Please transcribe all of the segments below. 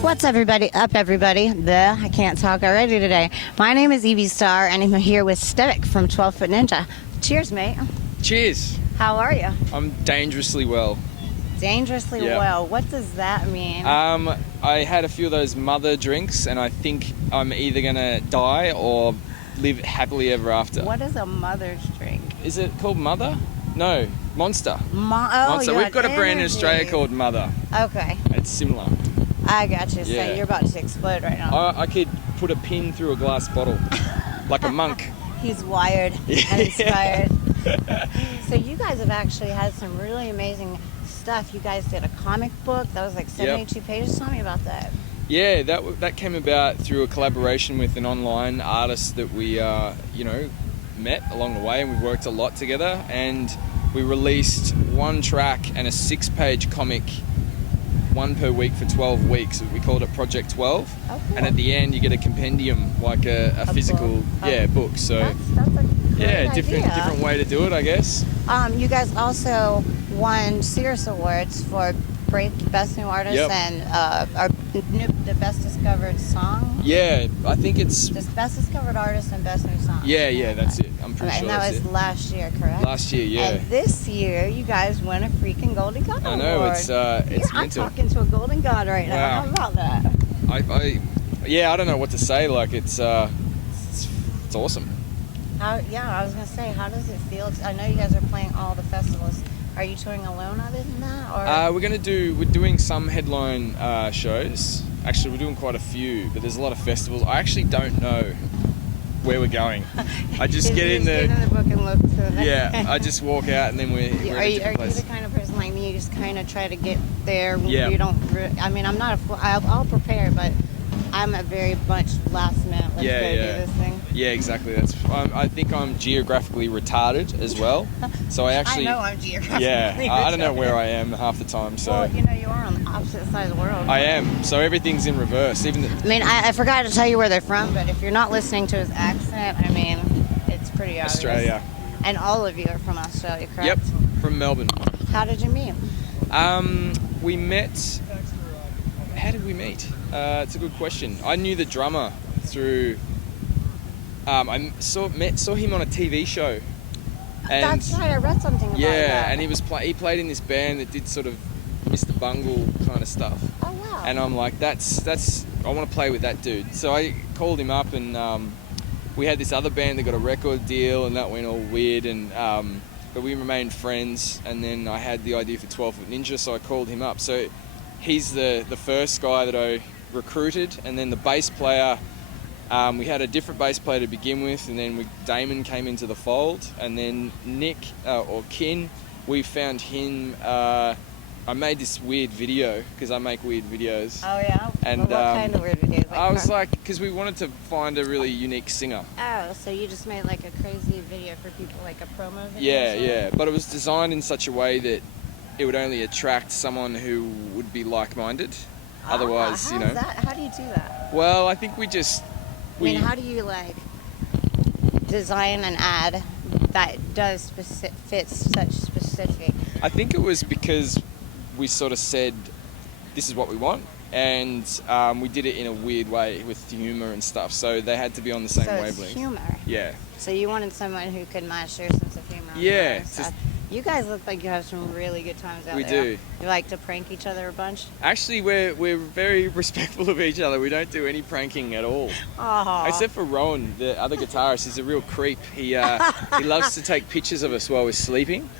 What's everybody up, everybody? I can't talk already today. My name is Evie Star, and I'm here with Stevic from 12 Foot Ninja. Cheers, mate. Cheers. How are you? I'm dangerously well. Dangerously well. What does that mean? I had a few of those mother drinks, and I think I'm either gonna die or live happily ever after. What is a mother's drink? Is it called Mother? No, Monster. Monster. We've got a brand in Australia called Mother. Okay. It's similar. I got you. Yeah. So you're about to explode right now. I could put a pin through a glass bottle, like a monk. He's wired and inspired. So you guys have actually had some really amazing stuff. You guys did a comic book that was like 72 pages. Tell me about that. Yeah, that came about through a collaboration with an online artist that we met along the way, and we worked a lot together, and we released one track and a 6-page comic, one per week for 12 weeks. We called it Project 12. Oh, cool. And at the end you get a compendium, like a physical book. So that's a great different way to do it, I guess. You guys also won Sears Awards for Best New Artist and the Best Discovered Song. Yeah, I think it's just Best Discovered Artist and Best New Song. Yeah, that's it. I'm pretty sure. And that was last year, correct? Last year, yeah. And this year, you guys won a freaking Golden God I know, Award. it's I'm mental. talking to a Golden God right now. Wow. How about that? I don't know what to say. Like it's awesome. I was gonna say, how does it feel? I know you guys are playing all the festivals. Are you touring alone other than that? Or? We're doing some headline shows. Actually, we're doing quite a few, but there's a lot of festivals. I actually don't know where we're going. I just get in the book and look. I just walk out and then we're Are you the kind of person like me? You just kind of try to get there. Yeah. You don't. I'm not I'll prepare, but I'm a very much last minute. Let's go do this thing. Yeah, exactly. I think I'm geographically retarded as well. So I know I'm geographically retarded. I don't know where I am half the time. So well, you are on the opposite side of the world. I am. So everything's in reverse. I forgot to tell you where they're from, but if you're not listening to his accent, it's pretty obvious. Australia. And all of you are from Australia, correct? Yep, from Melbourne. How did you meet? We met. How did we meet? It's a good question. I knew the drummer through. I saw him on a TV show. And that's right. I read something about that. Yeah, and he played in this band that did sort of Mr. Bungle kind of stuff. Oh wow. And I'm like, that's I want to play with that dude. So I called him up, and we had this other band that got a record deal, and that went all weird. And but we remained friends. And then I had the idea for 12 Foot Ninja, so I called him up. So he's the first guy that I recruited, and then the bass player. We had a different bass player to begin with, and then Damon came into the fold, and then Nick or Kin, we found him. I made this weird video because I make weird videos. Oh yeah. And what kind of weird videos? I was like, because we wanted to find a really unique singer. Oh, so you just made like a crazy video for people, like a promo video? Yeah, but it was designed in such a way that it would only attract someone who would be like-minded. Otherwise, how do you do that? Well, I think how do you design an ad that does fits such specific? I think it was because we sort of said, this is what we want, and we did it in a weird way with humor and stuff, so they had to be on the same wavelength. It's humor. Yeah. So you wanted someone who could match your sense of humor. Yeah. You guys look like you have some really good times out there. We do. You like to prank each other a bunch? Actually, we're very respectful of each other. We don't do any pranking at all. Aww. Except for Rowan, the other guitarist. He's a real creep. He loves to take pictures of us while we're sleeping.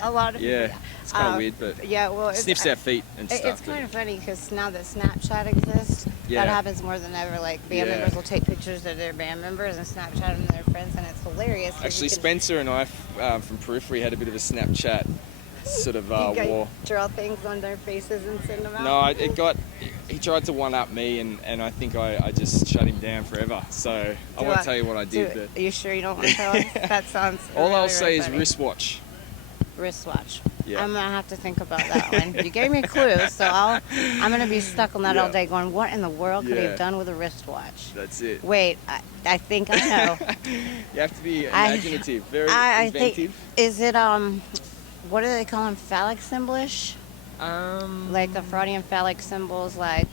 A lot of people. It's kind of weird, but sniffs our feet and stuff. It's kind of funny because now that Snapchat exists, that happens more than ever. Like band members will take pictures of their band members and Snapchat them to their friends, and it's hilarious. Actually, Spencer and I from Periphery had a bit of a Snapchat sort of war. Draw things on their faces and send them out. No, he tried to one-up me, and I think I just shut him down forever. So I won't tell you what I did. But are you sure you don't want to tell us? That sounds. All I'll really say is funny. wristwatch. Wristwatch. Yeah. I'm gonna have to think about that one. You gave me a clue, so I'm gonna be stuck on that all day, going, "What in the world could he have done with a wristwatch?" That's it. Wait, I think I know. You have to be imaginative, very inventive. Think, is it what do they call them? Phallic symbolish? Like the Freudian phallic symbols, like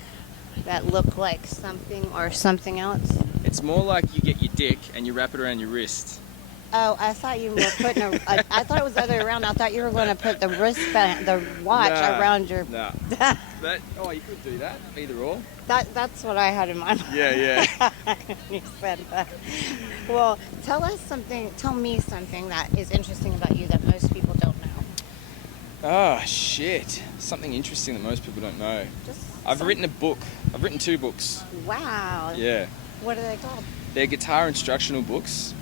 that look like something or something else? It's more like you get your dick and you wrap it around your wrist. Oh, I thought you were putting I thought it was the other way around. I thought you were going to put the wristband, the watch around your. Nah. Oh, you could do that. Either or. That's what I had in mind. Yeah. You said that. Well, tell me something that is interesting about you that most people don't know. Oh, shit. Something interesting that most people don't know. I've written a book. I've written 2 books. Wow. Yeah. What are they called? They're guitar instructional books,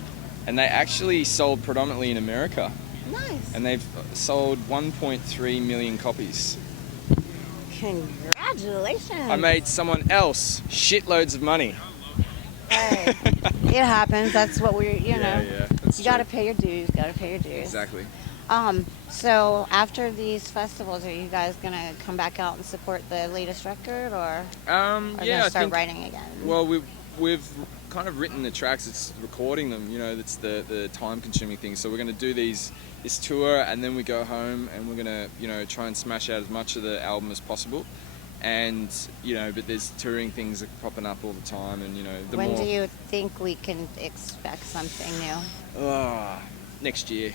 and they actually sold predominantly in America. Nice. And they've sold 1.3 million copies. Congratulations. I made someone else shitloads of money. Hey, it happens. That's what we're, you know. Yeah, that's you true. got to pay your dues. Exactly. So after these festivals, are you guys going to come back out and support the latest record, or are you going to start writing again? Well, we've kind of written the tracks. It's recording them. You know, that's the time-consuming thing. So we're going to do this tour, and then we go home, and we're going to try and smash out as much of the album as possible. And but there's touring things that are popping up all the time, and When do you think we can expect something new? Next year.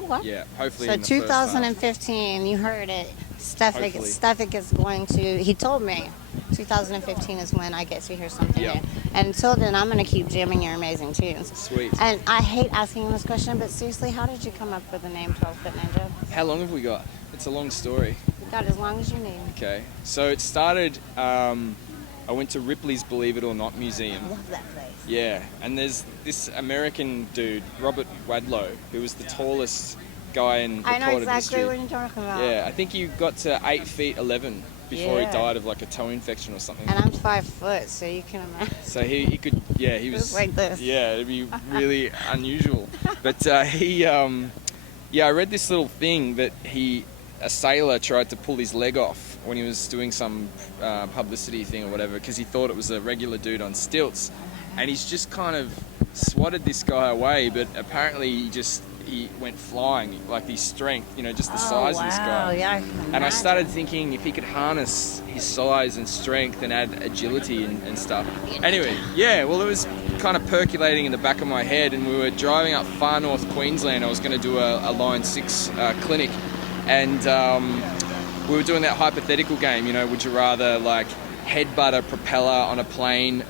Okay. Yeah, hopefully. So in the first half. 2015, you heard it. Stevic is going to. He told me 2015 is when I get to hear something new. And until then, I'm going to keep jamming your amazing tunes. Sweet. And I hate asking this question, but seriously, how did you come up with the name 12 Foot Ninja? How long have we got? It's a long story. You got as long as you need. Okay, so it started. I went to Ripley's Believe It or Not museum. I love that place. Yeah, and there's this American dude, Robert Wadlow, who was the tallest guy in recorded I know exactly history. what you're talking about. Yeah, I think he got to 8 feet 11 before he Yeah. died of like a toe infection or something. And I'm 5 foot, so you can imagine. So he could, he was like this. Yeah, it'd be really unusual. But I read this little thing that a sailor tried to pull his leg off when he was doing some publicity thing or whatever, because he thought it was a regular dude on stilts, and he's just kind of swatted this guy away, but apparently he went flying, like his strength, just the size of this guy. Yeah, I can imagine. And I started thinking if he could harness his size and strength and add agility and stuff. Anyway, it was kind of percolating in the back of my head, and we were driving up far north Queensland. I was going to do a Line 6 clinic, and we were doing that hypothetical game, would you rather like headbutt a propeller on a plane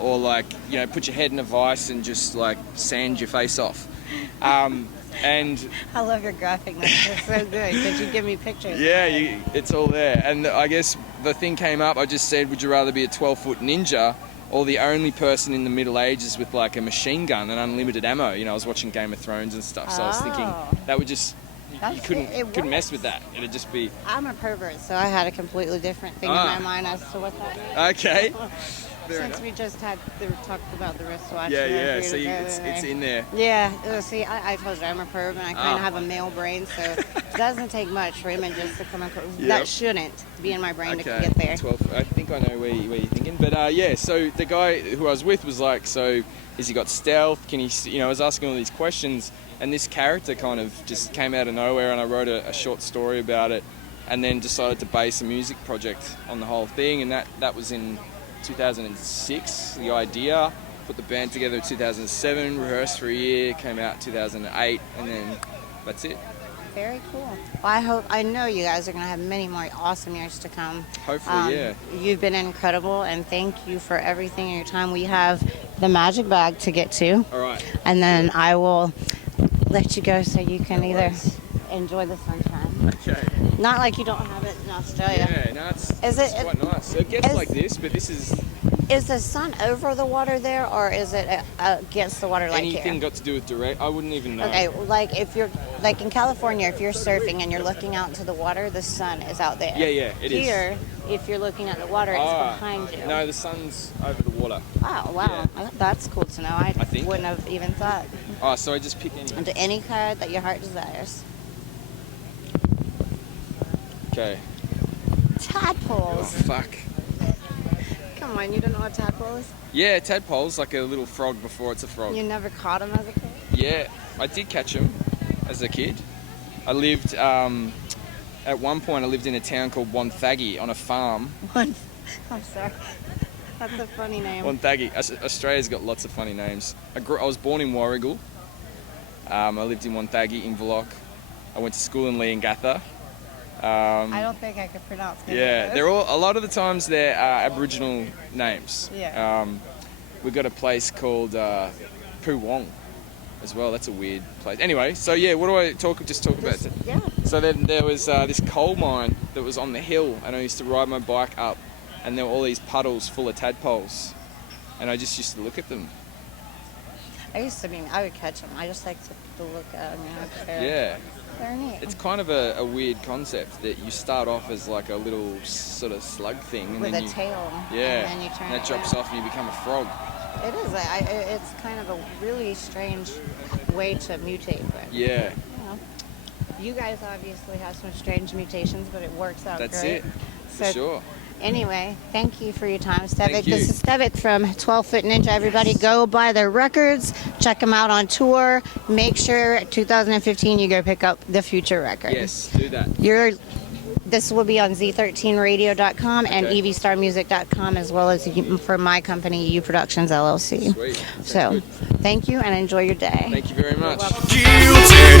or like, put your head in a vice and just like sand your face off. And I love your graphic notes. They're so good. Could you give me pictures? Yeah, it's all there. And I guess the thing came up, I just said, would you rather be a 12-foot ninja or the only person in the Middle Ages with like a machine gun and unlimited ammo? I was watching Game of Thrones and stuff, so I was thinking that would just... You couldn't mess with that. It'd just be... I'm a pervert, so I had a completely different thing in my mind as to what that means. Okay. Since we just talked about the wristwatch. Yeah. So it's in there. Yeah. See, I told you I'm a perv, and I kind of have a male brain, so it doesn't take much for images to come across. Yep. That shouldn't be in my brain to get there. 12. I think I know where you're thinking. But so the guy who I was with was like, so has he got stealth? Can he, I was asking all these questions, and this character kind of just came out of nowhere, and I wrote a short story about it, and then decided to base a music project on the whole thing, and that was in 2006, the idea. Put the band together in 2007, rehearsed for a year, came out 2008, and then that's it. Very cool. Well, I know you guys are going to have many more awesome years to come. Hopefully, yeah. You've been incredible, and thank you for everything in your time. We have the magic bag to get to. All right. And then I will let you go so you can either enjoy the sunshine. Okay. Not like you don't have it in Australia. Yeah, no, it's quite nice. So it gets like this, but this is... Is the sun over the water there, or is it against the water like anything here? got to do with direct? I wouldn't even know. Okay, like if you're like in California, if you're surfing and you're looking out into the water, the sun is out there. Yeah, it is. Here, if you're looking at the water, it's behind you. No, the sun's over the water. Wow. Yeah. That's cool to know. I think. wouldn't have even thought. Oh, so I just pick any. Into any card that your heart desires. Okay. Tadpoles. Oh, fuck. Come on, you don't know what tadpole is? Yeah, tadpole's like a little frog before it's a frog. You never caught them as a kid? Yeah, I did catch them as a kid. I lived, at one point I lived in a town called Wonthaggi on a farm. I'm sorry. That's a funny name. Wonthaggi. Australia's got lots of funny names. I was born in Warragul. I lived in Wonthaggi, Inverloch. I went to school in Leongatha. I don't think I could pronounce any of Yeah, those. they're all. A lot of the times they're Aboriginal names. Yeah. We've got a place called Poo Wong as well. That's a weird place. Anyway, so yeah, what do I talk about? Yeah. So then there was this coal mine that was on the hill, and I used to ride my bike up, and there were all these puddles full of tadpoles, and I just used to look at them. I would catch them. I just like to look at them. Yeah. They're neat. It's kind of a weird concept that you start off as like a little sort of slug thing, and With then a tail. yeah, And then you turn that it drops around. off and you become a frog. It is. It's kind of a really strange way to mutate. But, Yeah, you know, you guys obviously have some strange mutations, but it works out that's great. it. So For sure. anyway, thank you for your time, Stevic. Thank you. This is Stevic from 12 Foot Ninja. Everybody go buy their records, check them out on tour. Make sure 2015 you go pick up the Future record. Yes, do that. This will be on z13radio.com and Okay. EvieStarMusic.com, as well as for my company, U Productions LLC. Sweet. So, Good. thank you and enjoy your day. Thank you very much. Guilty.